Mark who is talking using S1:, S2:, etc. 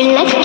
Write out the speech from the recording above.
S1: in life